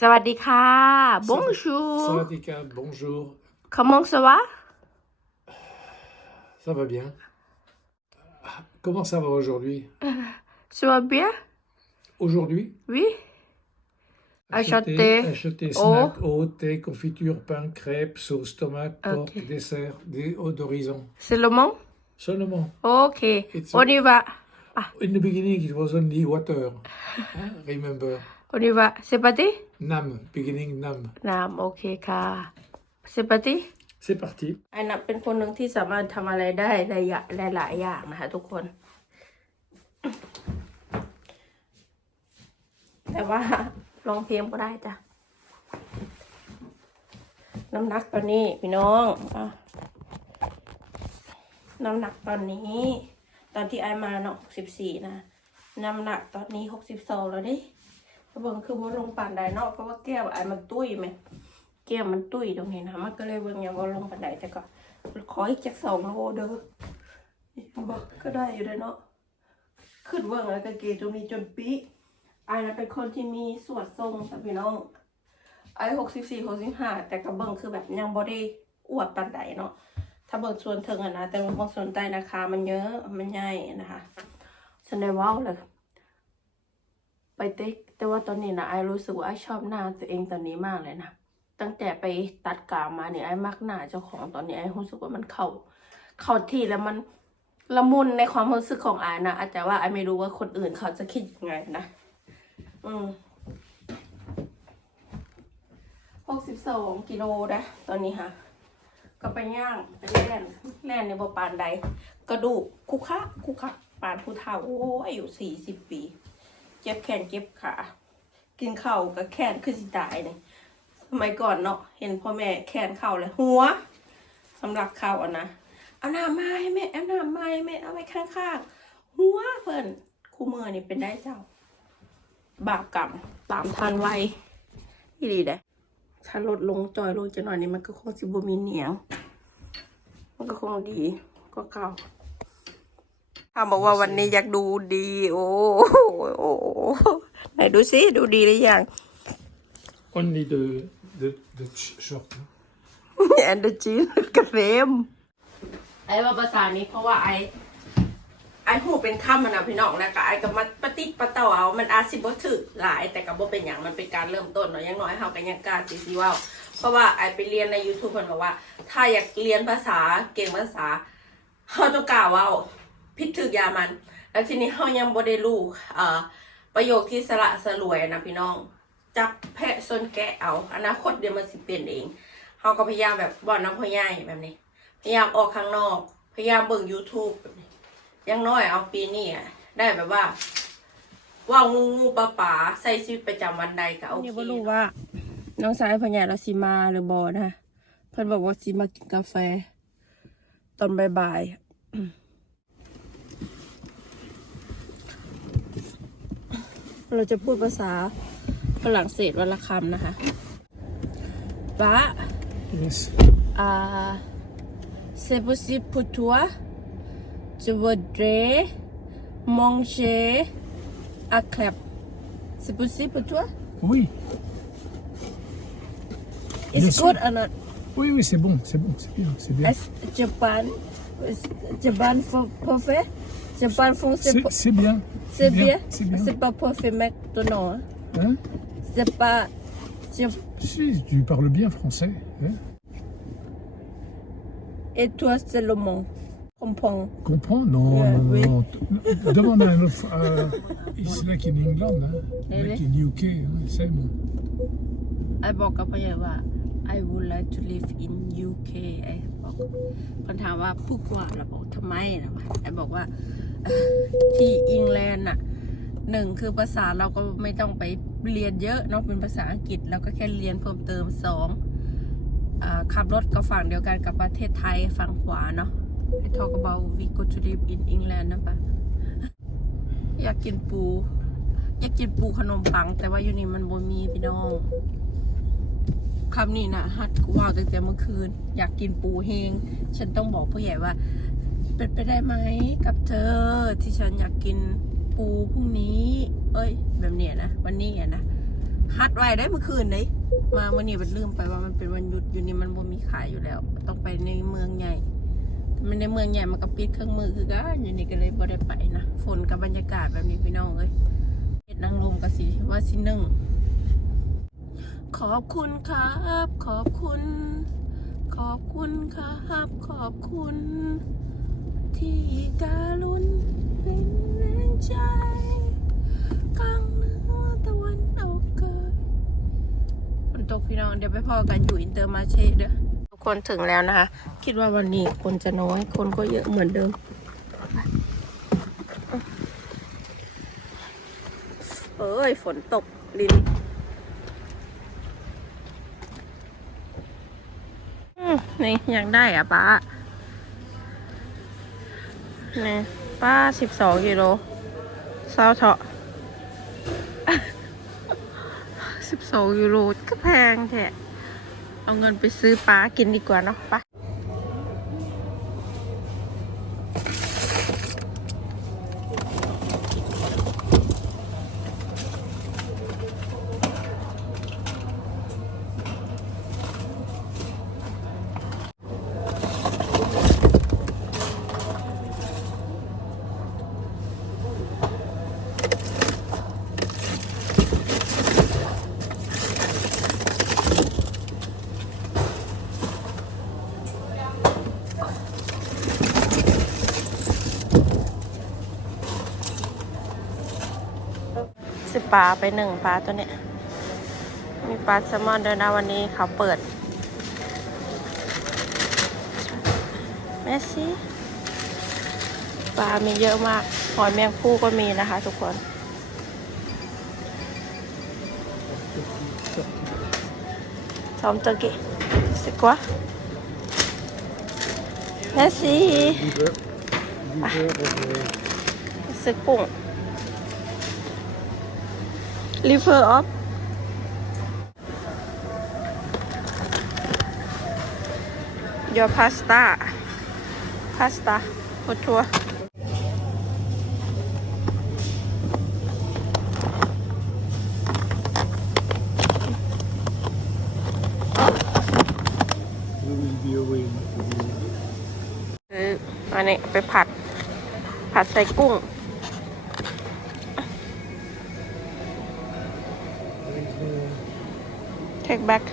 สวัสดีค่ะ bonjour Sawadika, bonjour. comment ça va Ça va bien Ah, Comment ça va aujourd'hui ça va bien Aujourd'hui oui Acheter Acheter eau. snack, eau, thé, confiture, pain, crêpes, sauce, tomate, porc, Ok. dessert, des eaux d'horizon. c'est le moment Seulement. ok It's on y va In the beginning, it was only water. Huh? Remember. on y va c'est parti Nam, beginning Nam. น้ำโอเคค่ะ c'est parti C'est parti. ไอ้นับเป็นคนหนึ่งที่สามารถทำอะไรได้หลายอย่างหลายๆอย่างนะคะทุกคน แต่ว่าร้องเพลงก็ได้จ้ะ น้ำหนักตอนนี้พี่น้องอะน้ำหนักตอนนี้ ตอนที่ไอมาเนาะหกสิบสี่นะ น้ำหนักตอนนี้หกสิบสองแล้วดิกระ เบิงคือว่าลงป่านใดเนาะเพราะว่าแก้วไอมันตุ้ยไหมแก้วมันตุ้ยตรงนี้นะมันก็เลยเบิ่งอย่างว่าลงปันไดแต่ก็ขออีกจากสองโลเด้อบอกก็ได้อยู่เลยเนาะขึ้นเบิ่งแล้วกางเกงตรงนี้จนปีไอ้นะเป็นคนที่มีสวดทรงแต่พี่น้องไอ้หกสิบสี่หกสิบห้าแต่กระเบิ่งคือแบบยังบอดี้อวดปันไดเนาะถ้าเบิ่งส่วนเทิงอะนะแต่บางส่วนใต้นะคะ มันเยอะมันใหญ่นะคะฉันได้ว้าวเลย ไปเต็ก แต่ว่าตอนนี้นะไอรู้สึกว่าไอชอบหน้าตัวเองตอนนี้มากเลยนะตั้งแต่ไปตัดกามมาเนี่ยไอมักหน้าเจ้าของตอนนี้ไอรู้สึกว่ามันเข้า เข้าที่แล้วมันละมุนในความรู้สึกของไอนะอาจจะว่าไอไม่รู้ว่าคนอื่นเขาจะคิดยังไงนะอืมหกสิบสองกิโลนะตอนนี้ค่ะ ก็ไปย่างไปแล่นแล่นในบ่ปานใด กระดูกคุกคะคุกคะปานผู้เฒ่าโอ้อายุสี่สิบปี เจ็บแขนเจ็บขา กินข้าวกับแขนคือสิตายเนี่ยสมัยก่อนเนาะเห็นพ่อแม่แขนเข่าเลยหัวสำหรับเข่าอะนะเอาหน้าไม้แม่เอาหน้าไม้แม่เอาไว้ข้างๆหัวเพิ่นคู่มือนี่เป็นได้เจ้า บาปกรรมตามทันไวที่ดีเลยถ้าลดลงจอยลงจะหน่อยนี่มันก็คงสิบมีเหนียง มันก็คงดีก็เก่า ถ้าบอกว่าวันนี้อยากดูดีโอ้โหโอ้โหไหนดูสิ ดูดีหรือยัง Only the, the, the sh- short. huh? แอนเดอร์จีนกาเฟมไอ้ว่าภาษานี้เพราะว่าไอไอหูเป็นคำมันนะพี่น้องนะก็ไอกับมันปฏิดปะเต่าเอา มันอาจสิบ่ถือหลายแต่กับบ่เป็นอย่างมันเป็นการเริ่มต้นเนาะอยังน้อยเฮาก็ยังกล้าสิสิเว้าเพราะว่าไอไปเรียนใน YouTube เพิ่นบอกว่า ถ้าอยากเรียนภาษาเก่งภาษาเฮาต้องกล้าเว้า ผิดถูกอยามัน แล้วทีนี้เฮายังบ่ได้รู้เอ่อประโยคที่สละสลวยนะพี่น้อง จับแพะซนแกะเอา อนาคตเดี๋ยวมันสิเปลี่ยนเองเขาก็พยายามแบบบ่อนน้ำพ่อใหญ่แบบนี้ พยายามออกข้างนอก พยายามเบิ่ง YouTube แบบนี้ยังน้อยเอาปีนี้อะได้แบบว่า ว่างูงูปลาป่าใส่ชีวิตประจำวันใดก็โอเคนี่บ่รู้ว่า น้องสายพ่อใหญ่เราสิมาหรือบ่นะเพิ่นบอกว่าสิมากินกาแฟ ตอนบ่ายๆ เราจะพูดภาษาฝรั่งเศสวันละคำนะคะป้า Yes. Ah, c'est possible pour toi. Je voudrais manger à crêpe. C'est possible pour toi? Oui. It's Bien sûr. good or not? Oui, oui, c'est bon, c'est bon, c'est bien, c'est bien. Est Japan, Japan for parfait? Japan français, C'est po- c'est bien. c'est bien. C'est bien. C'est pas parfait maintenant. Hein? Hein C'est pas. c'est- Si, tu parles bien français. Hein Et toi, c'est le mot. Comprends. Comprends Non, Ouais, non, non, oui. non. Demande à un autre. Uh, it's like in England, hein? Really? like in UK, hein? same. ไอบอกกับพ่อใหญ่ว่า I would like to live in UK ไอบอกคนถามว่าพูดกว่าเราบอกทำไมนะวะไอบอกว่าเอ่อ ที่อังกฤษน่ะหนึ่งคือภาษาเราก็ไม่ต้องไปเรียนเยอะเนาะเป็นภาษาอังกฤษเราก็แค่เรียนเพิ่มเติมสองอขับรถก็ฝั่งเดียวกันกับประเทศไทยฝั่งขวาเนาะ I talk about we go to live in England นะปะอยากกินปู อยากกินปูขนมปัง แต่ว่าอยู่นี่มันบ่มีพี่น้องคำนี้นะฮัดว่าตั้งแต่เมื่อคืน อยากกินปูเฮง ฉันต้องบอกผู้ใหญ่ว่า เป็นไปได้ไหมกับเธอที่ฉันอยากกินปูพรุ่งนี้ เอ้ย แบบเนี้ยนะ วันนี้อะนะฮัดไว้ได้เมื่อคืนเลยมาวันนี้มันลืมไปว่ามันเป็นวันหยุดอยู่นี่มันบ่มีขายอยู่แล้ว ต้องไปในเมืองใหญ่มันในเมืองใหญ่มันก็ปิดเครื่องมือคือกันอยู่นี่ก็เลยบ่ได้ไปนะฝนกับบรรยากาศแบบนี้พี่น้องเอ้ยเฮ็ดนางลมกับสิว่าสิหนึ่งขอบคุณครับ ขอบคุณ ขอบคุณครับ ขอบคุณ ที่การุณเป็นแรงใจกลางเหนือตะวันออกเกิดฝนตกพี่น้องเดี๋ยวไปพอกันอยู่อินเตอร์มาเช่เด้อทุกคนถึงแล้วนะคะ คิดว่าวันนี้คนจะน้อย คนก็เยอะเหมือนเดิมเอ้ยฝนตกลินนี่อยากได้อะป้า นี่ป้าสิบสองกิโลเศร้าเถาะสิบสองยูโรก็แพงแท้เอาเงินไปซื้อปลากินดีกว่าเนาะปะ ปลาไปหนึ่งปลาตัวเนี้ยมีปลาแซลมอนด้วยนะวันนี้เขาเปิดแมสซี่ปลา มีเยอะมาก หอยแมงผู้ก็มีนะคะทุกคน ซ้อมตัวกี่สิกว่าแมสซี่ Liver. Liver of uh, refer of ยอพาสต้าพาสต้าหดทัวอันนี้ไปผัด ผัดใส่กุ้ง take back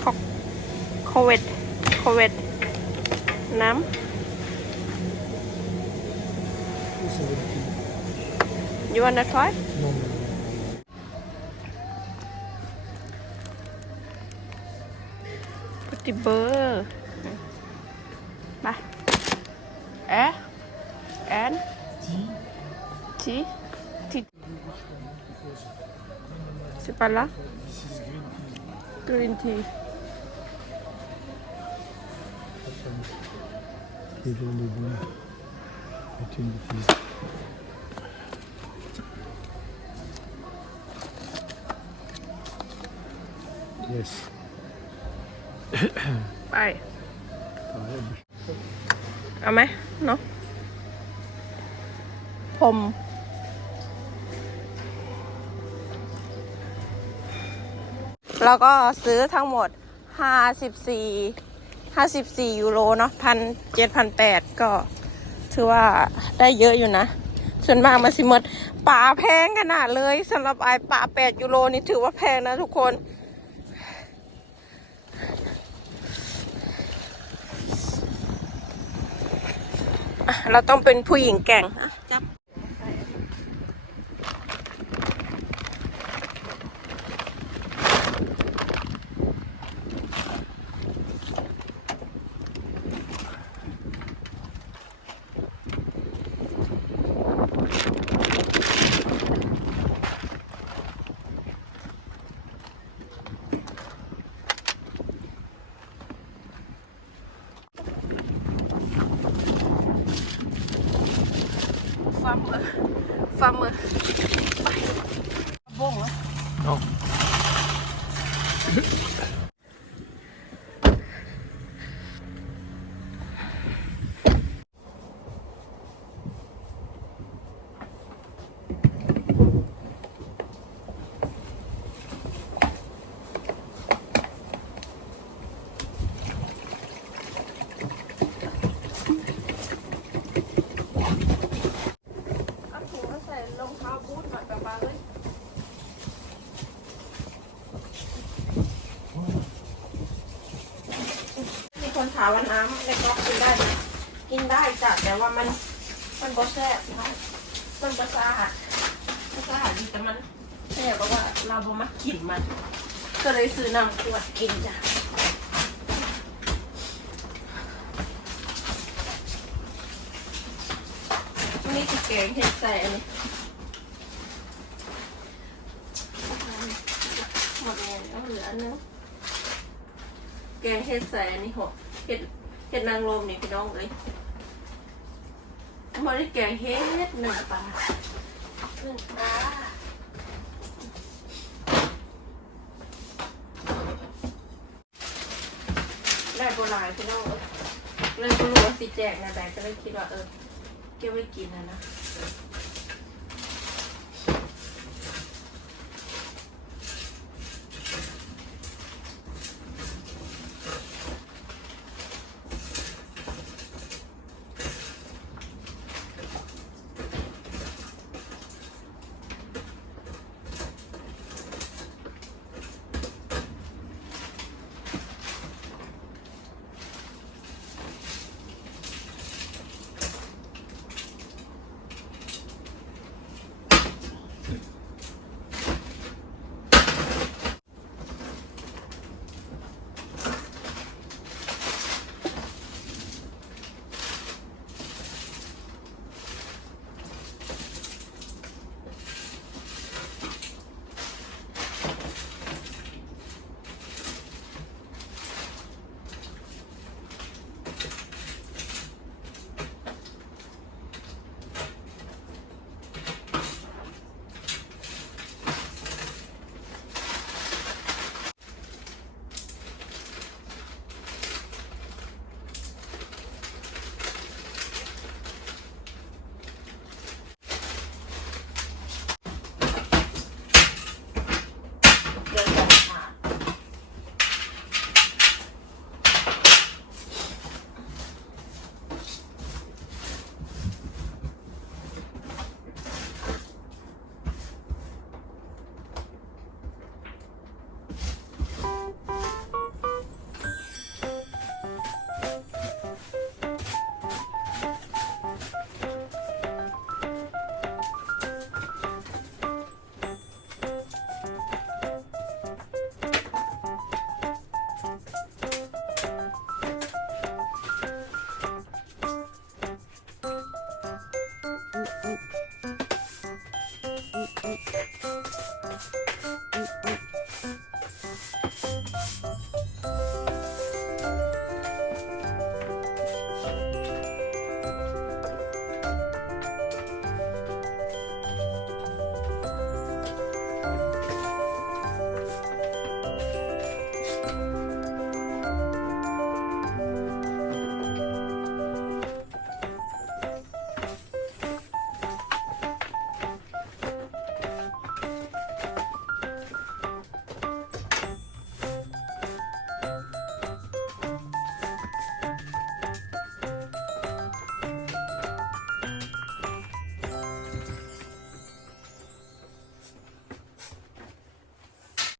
โคโควิดโควิดน้ 270. ำ you wanna try No, no, no. pala. Green tea. Yes. Bye. Bye. Ăn mấy? Nó. Hồng. แล้วก็ซื้อทั้งหมด 54 54 ยูโรเนาะพันเจ็ดพันแปดก็ถือว่าได้เยอะอยู่นะ ส่วนมากมันสิหมดป่าแพงขนาดเลยสำหรับไอป่า8ยูโรนี่ถือว่าแพงนะทุกคน เราต้องเป็นผู้หญิงแก่งอะจับ ฟ้ามือฟ้ามือไปบ้งแล้ว No. อามว่าน้ำในก๊อกกินได้ไหมกินได้จ้ะแต่ว่ามันมันบ่แซ่บนะมันบ่สะอาดมันสะอาดดีแต่มันแซ่บเพราะว่าเราบ่มักกินมัน ก็เลยซื้อน้ำขวดกินจ้ะนี่คือแกงเห็ดใส่อันนี้หมดเลยแล้วเหลืออันนึงแกงเห็ดใส่อันนี้หก เห็ดเห็ดนางรมนี่พี่น้องเลยมาได้แกงเห็ดหนึ่งปลาหนึ่งปลาได้โบราณพี่น้องเลยเลยก็รู้ว่าสิแจกนะแต่ก็เลยคิดว่าเออเก็บไว้กินนะนะ